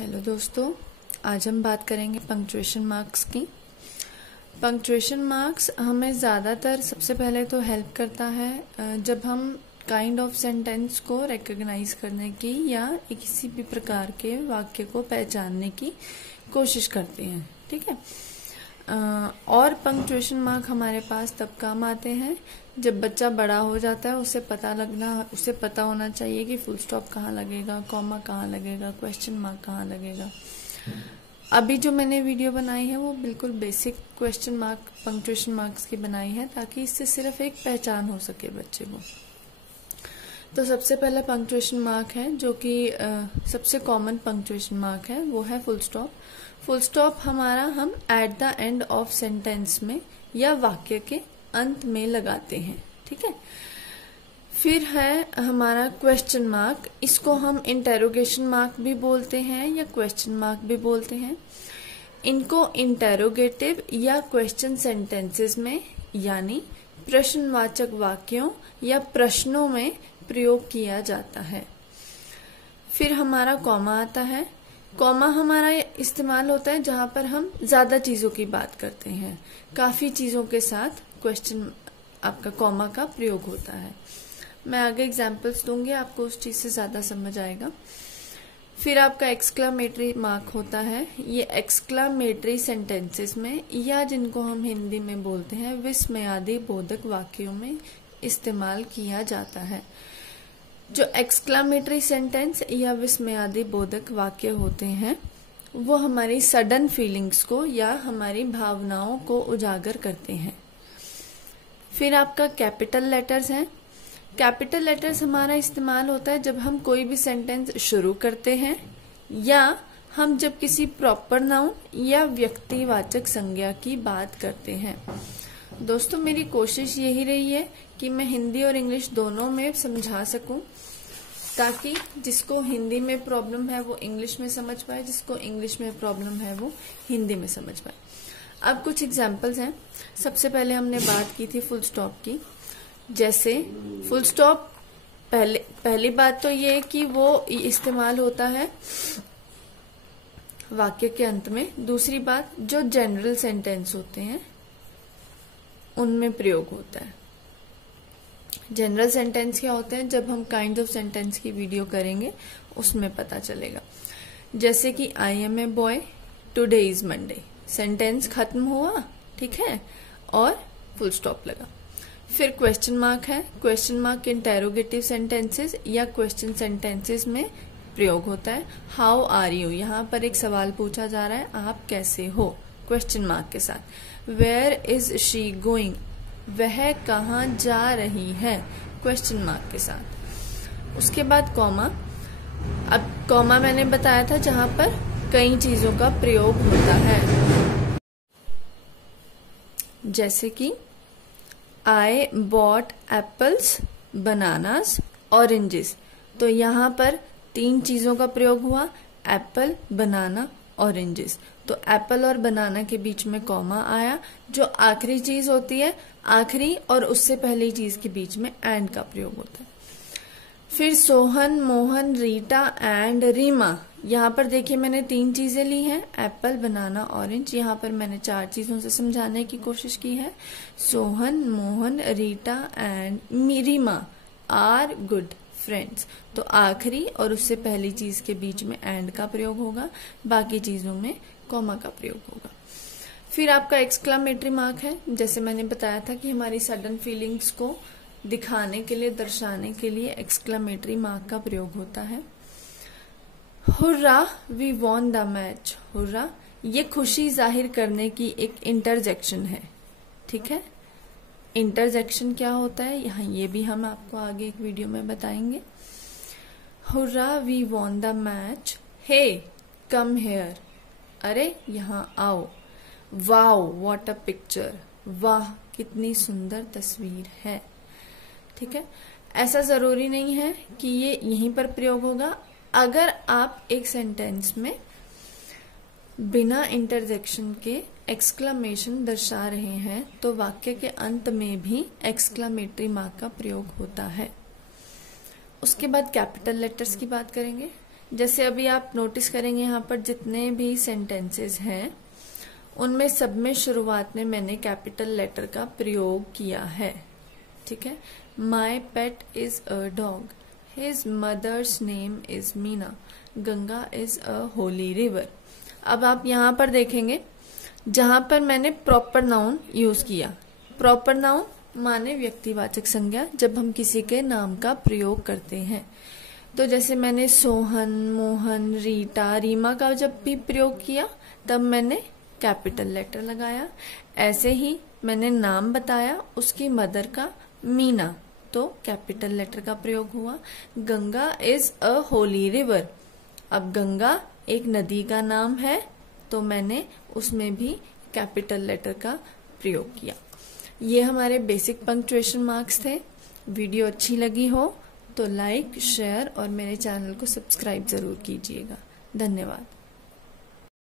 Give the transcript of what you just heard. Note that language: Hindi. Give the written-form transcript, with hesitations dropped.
हेलो दोस्तों, आज हम बात करेंगे पंक्चुएशन मार्क्स की। पंक्चुएशन मार्क्स हमें ज़्यादातर सबसे पहले तो हेल्प करता है जब हम काइंड ऑफ सेंटेंस को रिकॉग्नाइज करने की या किसी भी प्रकार के वाक्य को पहचानने की कोशिश करते हैं। ठीक है। और पंक्चुएशन मार्क हमारे पास तब काम आते हैं जब बच्चा बड़ा हो जाता है। उसे पता होना चाहिए कि फुल स्टॉप कहाँ लगेगा, कॉमा कहाँ लगेगा, क्वेश्चन मार्क कहाँ लगेगा। अभी जो मैंने वीडियो बनाई है वो बिल्कुल basic question mark punctuation marks की बनाई है, ताकि इससे सिर्फ एक पहचान हो सके बच्चे को। तो सबसे पहला पंक्चुएशन मार्क है जो कि सबसे कॉमन पंक्चुएशन मार्क है, वो है फुल स्टॉप। फुल स्टॉप हमारा हम at the end of sentence में या वाक्य के अंत में लगाते हैं। ठीक है। फिर है हमारा क्वेश्चन मार्क। इसको हम इंटेरोगेशन मार्क भी बोलते हैं या क्वेश्चन मार्क भी बोलते हैं। इनको इंटेरोगेटिव या क्वेश्चन सेंटेंसेस में यानी प्रश्नवाचक वाक्यों या प्रश्नों में प्रयोग किया जाता है। फिर हमारा कॉमा आता है। कॉमा हमारा इस्तेमाल होता है जहां पर हम ज्यादा चीजों की बात करते हैं। काफी चीजों के साथ क्वेश्चन आपका कॉमा का प्रयोग होता है। मैं आगे एग्जांपल्स दूंगी, आपको उस चीज से ज्यादा समझ आएगा। फिर आपका एक्सक्लामेटरी मार्क होता है। ये एक्सक्लामेटरी सेंटेंसेस में या जिनको हम हिंदी में बोलते हैं विस्मयादि बोधक वाक्यों में इस्तेमाल किया जाता है। जो एक्सक्लामेटरी सेंटेंस या विस्मयादि बोधक वाक्य होते हैं वो हमारी सडन फीलिंग्स को या हमारी भावनाओं को उजागर करते हैं। फिर आपका कैपिटल लेटर्स हैं। कैपिटल लेटर्स हमारा इस्तेमाल होता है जब हम कोई भी सेंटेंस शुरू करते हैं या हम जब किसी प्रॉपर नाउन या व्यक्तिवाचक संज्ञा की बात करते हैं। दोस्तों, मेरी कोशिश यही रही है कि मैं हिंदी और इंग्लिश दोनों में समझा सकूं, ताकि जिसको हिंदी में प्रॉब्लम है वो इंग्लिश में समझ पाए, जिसको इंग्लिश में प्रॉब्लम है वो हिंदी में समझ पाए। अब कुछ एग्जांपल्स हैं। सबसे पहले हमने बात की थी फुल स्टॉप की। जैसे फुल स्टॉप पहली बात तो ये कि वो इस्तेमाल होता है वाक्य के अंत में। दूसरी बात, जो जनरल सेंटेंस होते हैं उनमें प्रयोग होता है। जनरल सेंटेंस क्या होते हैं, जब हम काइंड ऑफ सेंटेंस की वीडियो करेंगे उसमें पता चलेगा। जैसे कि I am a boy, today is Monday, sentence खत्म हुआ, ठीक है, और फुल स्टॉप लगा। फिर क्वेश्चन मार्क है। क्वेश्चन मार्क इंटेरोगेटिव सेंटेंसेस या क्वेश्चन सेंटेंसेस में प्रयोग होता है। हाउ आर यू, यहाँ पर एक सवाल पूछा जा रहा है, आप कैसे हो, क्वेश्चन मार्क के साथ। वेयर इज शी गोइंग, वह कहाँ जा रही है, क्वेश्चन मार्क के साथ। उसके बाद कॉमा। अब कॉमा मैंने बताया था जहां पर कई चीजों का प्रयोग होता है। जैसे कि I bought apples, bananas, oranges. तो यहाँ पर 3 चीजों का प्रयोग हुआ, एप्पल, बनाना, ऑरेंजेस। तो एप्पल और बनाना के बीच में कॉमा आया। जो आखिरी चीज होती है, आखिरी और उससे पहली चीज के बीच में एंड का प्रयोग होता है। फिर सोहन, मोहन, रीटा एंड रीमा। यहाँ पर देखिए मैंने 3 चीजें ली हैं, एप्पल, बनाना, ऑरेंज। यहाँ पर मैंने 4 चीजों से समझाने की कोशिश की है। Sohan, Mohan, Rita and Rima are good friends. तो आखिरी और उससे पहली चीज के बीच में एंड का प्रयोग होगा, बाकी चीजों में कॉमा का प्रयोग होगा। फिर आपका एक्सक्लामेटरी मार्क है। जैसे मैंने बताया था कि हमारी सडन फीलिंग्स को दिखाने के लिए, दर्शाने के लिए एक्सक्लामेटरी मार्क का प्रयोग होता है। Hurrah, we won the match. Hurrah, ये खुशी जाहिर करने की एक इंटरजेक्शन है। ठीक है। इंटरजेक्शन क्या होता है, यहाँ ये भी हम आपको आगे एक वीडियो में बताएंगे। Hurrah, we won the match. Hey come here, अरे यहाँ आओ। वाओ व्हाट अ पिक्चर, वाह कितनी सुंदर तस्वीर है। ठीक है। ऐसा जरूरी नहीं है कि ये यहीं पर प्रयोग होगा। अगर आप एक सेंटेंस में बिना इंटरजेक्शन के एक्सक्लामेशन दर्शा रहे हैं तो वाक्य के अंत में भी एक्सक्लामेटरी मार्क का प्रयोग होता है। उसके बाद कैपिटल लेटर्स की बात करेंगे। जैसे अभी आप नोटिस करेंगे यहाँ पर जितने भी सेंटेंसेस हैं उनमें सब में शुरुआत में मैंने कैपिटल लेटर का प्रयोग किया है। ठीक है, my pet is a dog, his mother's name is Meena, Ganga is a holy river. अब आप यहाँ पर देखेंगे जहां पर मैंने प्रॉपर नाउन यूज किया। प्रॉपर नाउन माने व्यक्तिवाचक संज्ञा, जब हम किसी के नाम का प्रयोग करते हैं। तो जैसे मैंने सोहन, मोहन, रीटा, रीमा का जब भी प्रयोग किया तब मैंने कैपिटल लेटर लगाया। ऐसे ही मैंने नाम बताया उसकी मदर का मीना, तो कैपिटल लेटर का प्रयोग हुआ। Ganga is a holy river, अब गंगा एक नदी का नाम है तो मैंने उसमें भी कैपिटल लेटर का प्रयोग किया। ये हमारे बेसिक पंक्चुएशन मार्क्स थे। वीडियो अच्छी लगी हो तो लाइक, शेयर और मेरे चैनल को सब्सक्राइब जरूर कीजिएगा। धन्यवाद।